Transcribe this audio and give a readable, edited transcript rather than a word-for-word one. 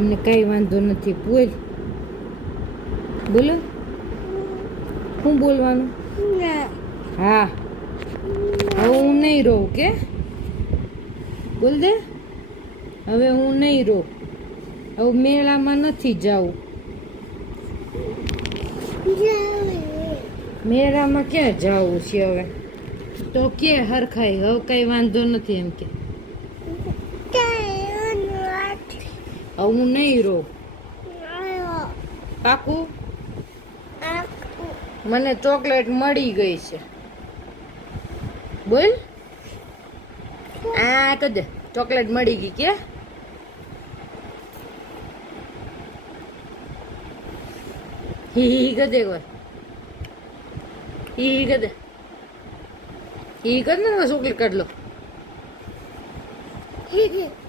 અમને કઈ વાંધો નથી. બોલ બોલો, શું બોલવાનું? હા, હવે હું નહીં રહું કે બોલ દે. હવે હું નહીં રહું. હવે મેળામાં નથી જાવું. મેળામાં ક્યાં જાવું છે હવે? તો કે હરખાઈ હવે કઈ વાંધો નથી એમ કે. હવે હું નહીં રહું. પાકું? મને ચોકલેટ મળી ગઈ છે. બોલ. આ કદે ચોકલેટ મળી ગઈ કે? હી કદે કોઈ હી કદે હી કદ ને ચોકલેટ કાઢ લો.